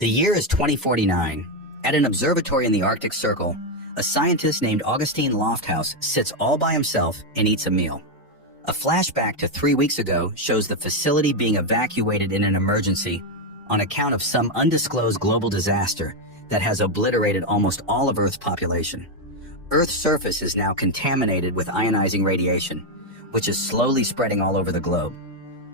The year is 2049. At an observatory in the Arctic Circle, a scientist named Augustine Lofthouse sits all by himself and eats a meal. A flashback to 3 weeks ago shows the facility being evacuated in an emergency on account of some undisclosed global disaster that has obliterated almost all of Earth's population. Earth's surface is now contaminated with ionizing radiation, which is slowly spreading all over the globe.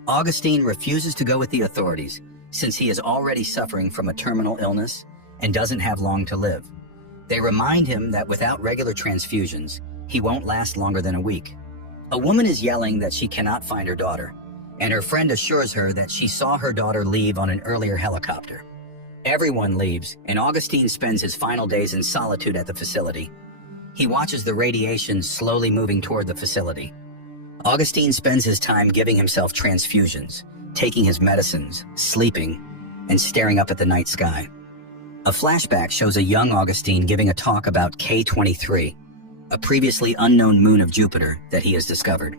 Augustine refuses to go with the authorities, since he is already suffering from a terminal illness and doesn't have long to live. They remind him that without regular transfusions, he won't last longer than a week. A woman is yelling that she cannot find her daughter, and her friend assures her that she saw her daughter leave on an earlier helicopter. Everyone leaves, and Augustine spends his final days in solitude at the facility. He watches the radiation slowly moving toward the facility. Augustine spends his time giving himself transfusions, taking his medicines, sleeping, and staring up at the night sky. A flashback shows a young Augustine giving a talk about K23, a previously unknown moon of Jupiter that he has discovered.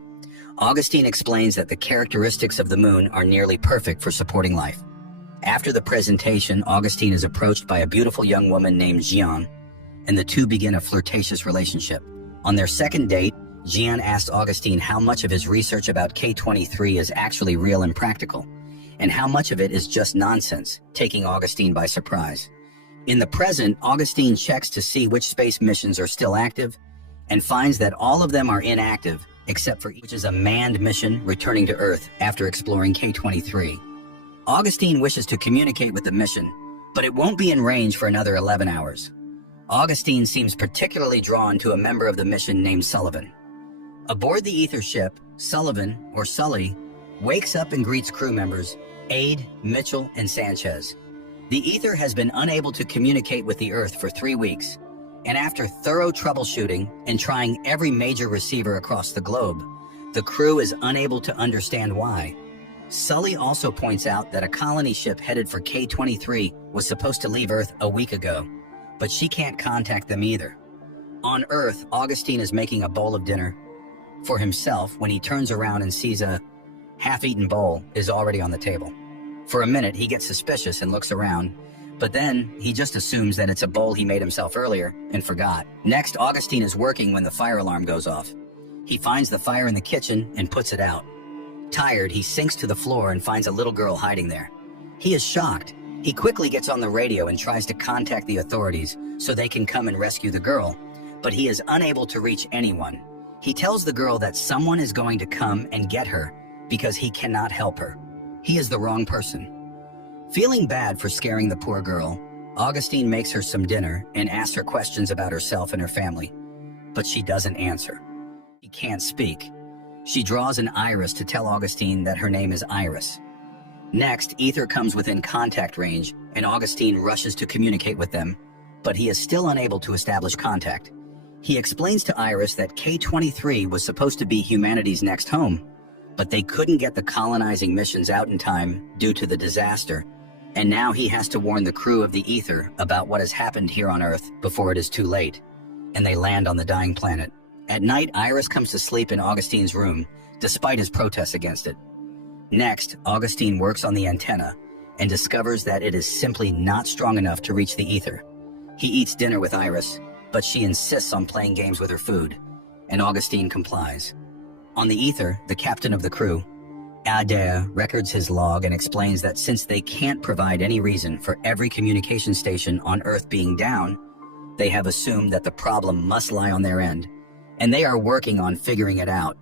Augustine explains that the characteristics of the moon are nearly perfect for supporting life. After the presentation, Augustine is approached by a beautiful young woman named Jeanne, and the two begin a flirtatious relationship. On their second date, Jeanne asked Augustine how much of his research about K23 is actually real and practical, and how much of it is just nonsense, taking Augustine by surprise. In the present, Augustine checks to see which space missions are still active, and finds that all of them are inactive, except for which is a manned mission returning to Earth after exploring K23. Augustine wishes to communicate with the mission, but it won't be in range for another 11 hours. Augustine seems particularly drawn to a member of the mission named Sullivan. Aboard the ether ship, Sullivan, or Sully, wakes up and greets crew members Ade, Mitchell, and Sanchez. The ether has been unable to communicate with the Earth for 3 weeks, and after thorough troubleshooting and trying every major receiver across the globe, the crew is unable to understand why. Sully also points out that a colony ship headed for K23 was supposed to leave Earth a week ago, but she can't contact them either. On Earth, Augustine is making a bowl of dinner for himself when he turns around and sees a half-eaten bowl is already on the table. For a minute, he gets suspicious and looks around, but then he just assumes that it's a bowl he made himself earlier and forgot. Next, Augustine is working when the fire alarm goes off. He finds the fire in the kitchen and puts it out. Tired, he sinks to the floor and finds a little girl hiding there. He is shocked. He quickly gets on the radio and tries to contact the authorities so they can come and rescue the girl, but he is unable to reach anyone. He tells the girl that someone is going to come and get her because he cannot help her. He is the wrong person. Feeling bad for scaring the poor girl, Augustine makes her some dinner and asks her questions about herself and her family, but she doesn't answer. She can't speak. She draws an iris to tell Augustine that her name is Iris. Next, ether comes within contact range, and Augustine rushes to communicate with them, but he is still unable to establish contact. He explains to Iris that K23 was supposed to be humanity's next home, but they couldn't get the colonizing missions out in time due to the disaster, and now he has to warn the crew of the ether about what has happened here on Earth before it is too late, and they land on the dying planet. At night, Iris comes to sleep in Augustine's room, despite his protests against it. Next, Augustine works on the antenna and discovers that it is simply not strong enough to reach the ether. He eats dinner with Iris, but she insists on playing games with her food, and Augustine complies. On the ether, the captain of the crew, Adair, records his log and explains that since they can't provide any reason for every communication station on Earth being down, they have assumed that the problem must lie on their end, and they are working on figuring it out.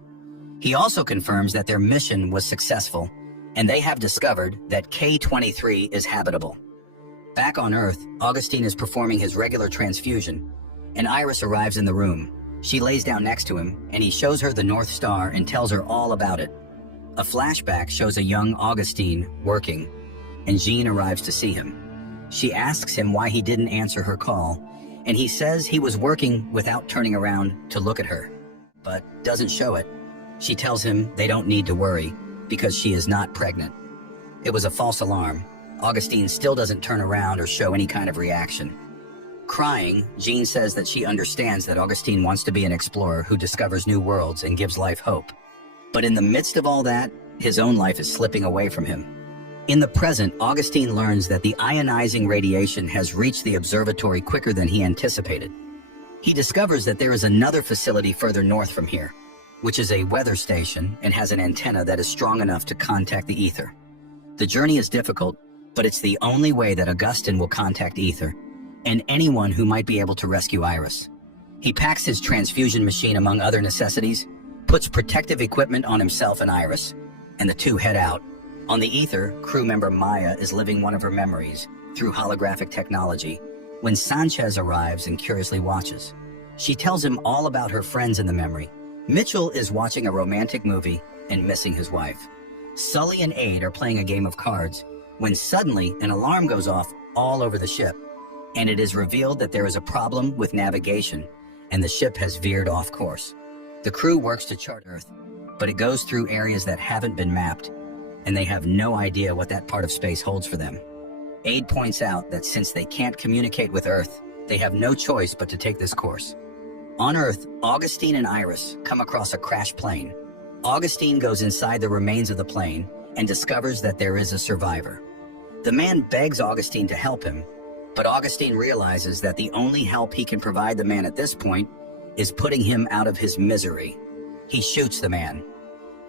He also confirms that their mission was successful, and they have discovered that K23 is habitable. Back on Earth, Augustine is performing his regular transfusion, and Iris arrives in the room. She lays down next to him, and he shows her the North Star and tells her all about it. A flashback shows a young Augustine working, and Jean arrives to see him. She asks him why he didn't answer her call, and he says he was working without turning around to look at her, but doesn't show it. She tells him they don't need to worry because she is not pregnant. It was a false alarm. Augustine still doesn't turn around or show any kind of reaction. Crying, Jean says that she understands that Augustine wants to be an explorer who discovers new worlds and gives life hope. But in the midst of all that, his own life is slipping away from him. In the present, Augustine learns that the ionizing radiation has reached the observatory quicker than he anticipated. He discovers that there is another facility further north from here, which is a weather station and has an antenna that is strong enough to contact the ether. The journey is difficult, but it's the only way that Augustine will contact ether and anyone who might be able to rescue Iris. He packs his transfusion machine among other necessities, puts protective equipment on himself and Iris, and the two head out. On the ether, crew member Maya is living one of her memories through holographic technology when Sanchez arrives and curiously watches. She tells him all about her friends in the memory. Mitchell is watching a romantic movie and missing his wife. Sully and Aid are playing a game of cards when suddenly an alarm goes off all over the ship, and it is revealed that there is a problem with navigation and the ship has veered off course. The crew works to chart Earth, but it goes through areas that haven't been mapped, and they have no idea what that part of space holds for them. Aid points out that since they can't communicate with Earth, they have no choice but to take this course. On Earth, Augustine and Iris come across a crashed plane. Augustine goes inside the remains of the plane and discovers that there is a survivor. The man begs Augustine to help him, but Augustine realizes that the only help he can provide the man at this point is putting him out of his misery. He shoots the man.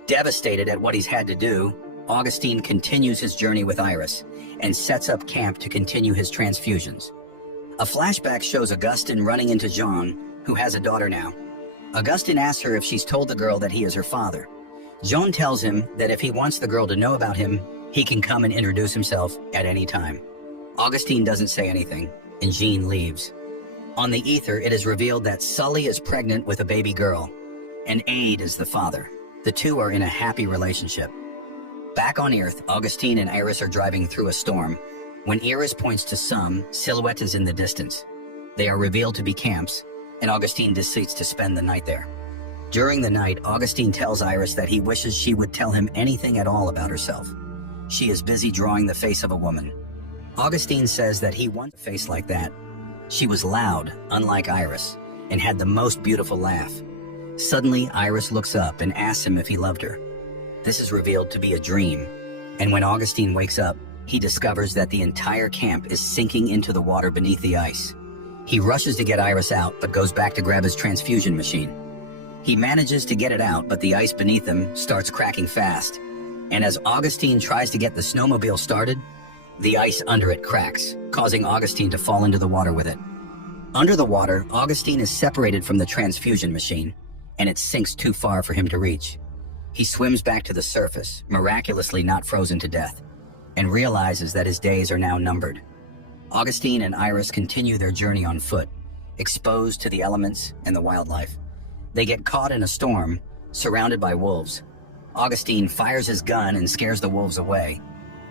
Devastated at what he's had to do, Augustine continues his journey with Iris and sets up camp to continue his transfusions. A flashback shows Augustine running into Jean, who has a daughter now. Augustine asks her if she's told the girl that he is her father. Jean tells him that if he wants the girl to know about him, he can come and introduce himself at any time. Augustine doesn't say anything, and Jean leaves. On the ether, it is revealed that Sully is pregnant with a baby girl, and Aid is the father. The two are in a happy relationship. Back on Earth, Augustine and Iris are driving through a storm when Iris points to some silhouettes in the distance. They are revealed to be camps, and Augustine decides to spend the night there. During the night, Augustine tells Iris that he wishes she would tell him anything at all about herself. She is busy drawing the face of a woman. Augustine says that he wants a face like that. She was loud, unlike Iris, and had the most beautiful laugh. Suddenly, Iris looks up and asks him if he loved her. This is revealed to be a dream, and when Augustine wakes up, he discovers that the entire camp is sinking into the water beneath the ice. He rushes to get Iris out, but goes back to grab his transfusion machine. He manages to get it out, but the ice beneath him starts cracking fast. And as Augustine tries to get the snowmobile started, the ice under it cracks, causing Augustine to fall into the water with it. Under the water, Augustine is separated from the transfusion machine, and it sinks too far for him to reach. He swims back to the surface, miraculously not frozen to death, and realizes that his days are now numbered. Augustine and Iris continue their journey on foot, exposed to the elements and the wildlife. They get caught in a storm, surrounded by wolves. Augustine fires his gun and scares the wolves away,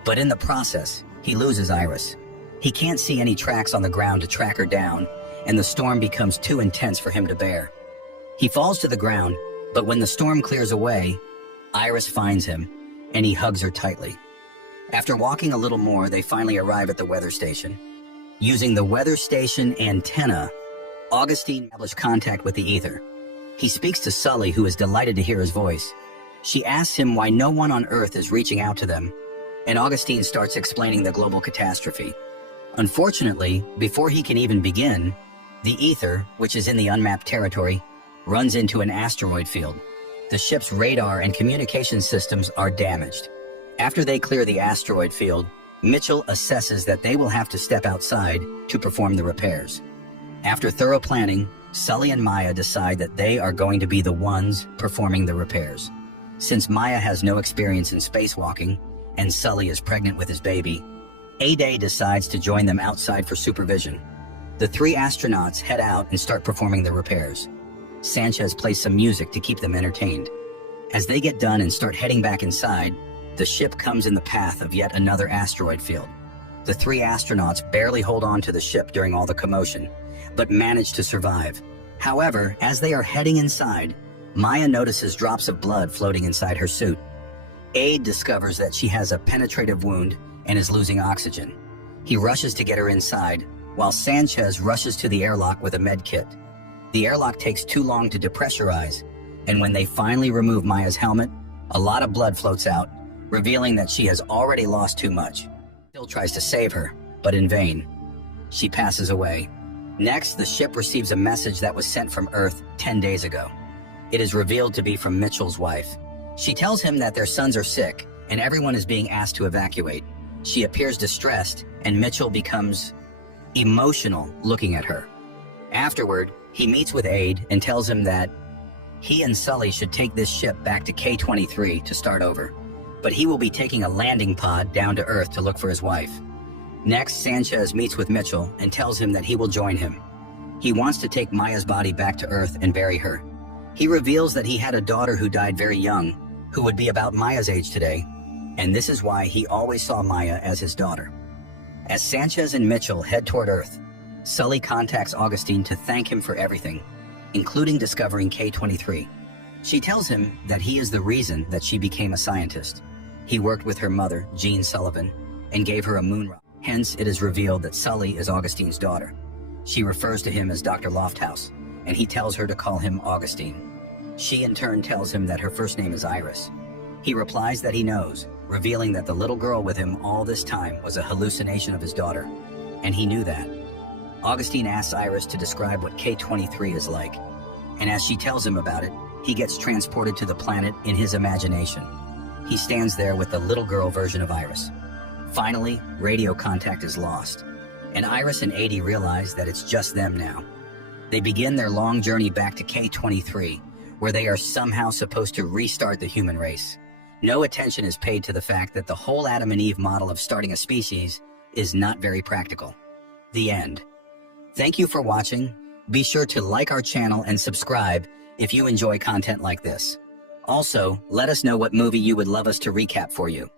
but in the process, he loses Iris. He can't see any tracks on the ground to track her down, and the storm becomes too intense for him to bear. He falls to the ground, but when the storm clears away, Iris finds him, and he hugs her tightly. After walking a little more, they finally arrive at the weather station. Using the weather station antenna, Augustine establishes contact with the ether. He speaks to Sully, who is delighted to hear his voice. She asks him why no one on Earth is reaching out to them, and Augustine starts explaining the global catastrophe. Unfortunately, before he can even begin, the ether, which is in the unmapped territory, runs into an asteroid field. The ship's radar and communication systems are damaged. After they clear the asteroid field, Mitchell assesses that they will have to step outside to perform the repairs. After thorough planning, Sully and Maya decide that they are going to be the ones performing the repairs. Since Maya has no experience in spacewalking, and Sully is pregnant with his baby, A-Day decides to join them outside for supervision. The three astronauts head out and start performing the repairs. Sanchez plays some music to keep them entertained. As they get done and start heading back inside, the ship comes in the path of yet another asteroid field. The three astronauts barely hold on to the ship during all the commotion, but manage to survive. However, as they are heading inside, Maya notices drops of blood floating inside her suit. Aid discovers that she has a penetrative wound and is losing oxygen. He rushes to get her inside, while Sanchez rushes to the airlock with a med kit. The airlock takes too long to depressurize, and when they finally remove Maya's helmet, a lot of blood floats out, revealing that she has already lost too much. Still tries to save her, but in vain. She passes away. Next, the ship receives a message that was sent from Earth 10 days ago. It is revealed to be from Mitchell's wife. She tells him that their sons are sick and everyone is being asked to evacuate. She appears distressed and Mitchell becomes emotional looking at her. Afterward, he meets with Aide and tells him that he and Sully should take this ship back to K-23 to start over, but he will be taking a landing pod down to Earth to look for his wife. Next, Sanchez meets with Mitchell and tells him that he will join him. He wants to take Maya's body back to Earth and bury her. He reveals that he had a daughter who died very young, who would be about Maya's age today, and this is why he always saw Maya as his daughter. As Sanchez and Mitchell head toward Earth, Sully contacts Augustine to thank him for everything, including discovering K-23. She tells him that he is the reason that she became a scientist. He worked with her mother, Jean Sullivan, and gave her a moon rock. Hence, it is revealed that Sully is Augustine's daughter. She refers to him as Dr. Lofthouse, and he tells her to call him Augustine. She in turn tells him that her first name is Iris. He replies that he knows, revealing that the little girl with him all this time was a hallucination of his daughter, and he knew that. Augustine asks Iris to describe what K-23 is like, and as she tells him about it, he gets transported to the planet in his imagination. He stands there with the little girl version of Iris. Finally, radio contact is lost, and Iris and Adi realize that it's just them now. They begin their long journey back to K-23, where they are somehow supposed to restart the human race. No attention is paid to the fact that the whole Adam and Eve model of starting a species is not very practical. The end. Thank you for watching. Be sure to like our channel and subscribe if you enjoy content like this. Also, let us know what movie you would love us to recap for you.